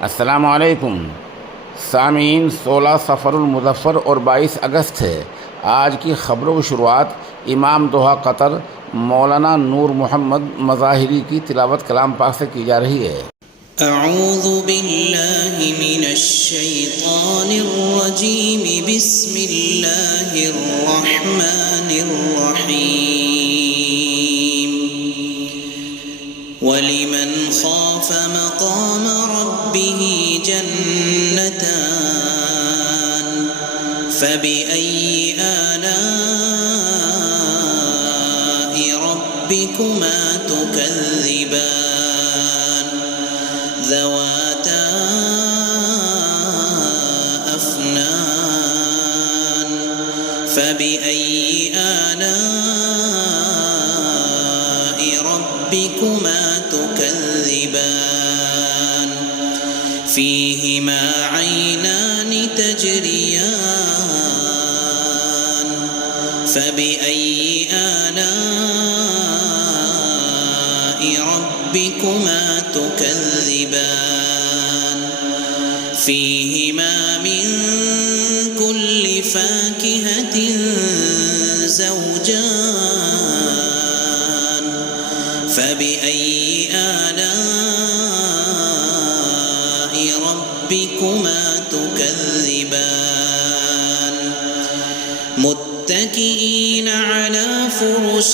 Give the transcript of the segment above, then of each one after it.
अस्सलामुअलैकुम सामीन। 16 सफ़रुल मुज़फ़्फ़र और 22 अगस्त है। आज की ख़बरों की शुरुआत इमाम दोहा कतर मौलाना नूर मोहम्मद मज़ाहिरी की तिलावत कलाम पाक से की जा रही है। अऊज़ु बिल्लाहि मिनश शैतानिर रजीम। बिस्मिल्लाहिर रहमानिर रहीम। वलिमन खाफ़ मक़ाम रब्बिही जन्नतान फ़बिअय्यि आलाइ रब्बिकुमा तुकज़्ज़िबान ذواتا أفنان فبأي آلاء ربكما تكذبان فيهما عينان تجريان فبأي آلاء ربكما تكذبان فيهما من كل فاكهة زوجان فبأي آلاء ربكما تكذبان متكئين على فرش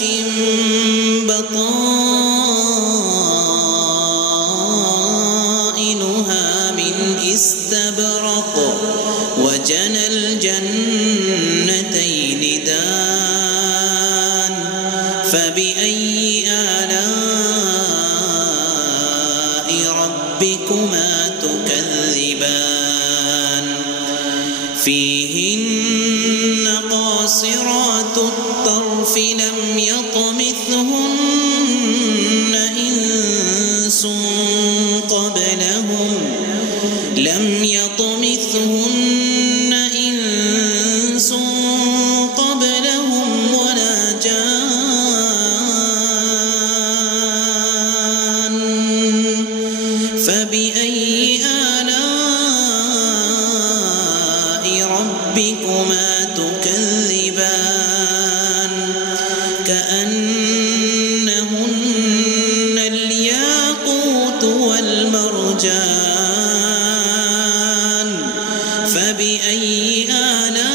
بطائنها من استبرق وجنى الجنتين دان فبأي آلاء ربكما تكذبان فيهن قاصرات الطرف لم يطمثهن إنس قبلهم ولا جان فبأي آلاء ربكما تكذبان كأنهن الياقوت والمرجان فبأي آلاء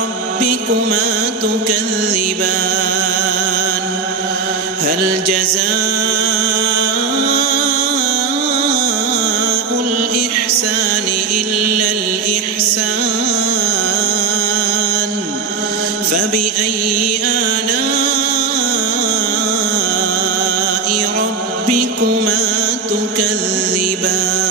ربكما تكذبان هل جزاء الإحسان إلا الإحسان فبأي آلاء ربكما تكذبان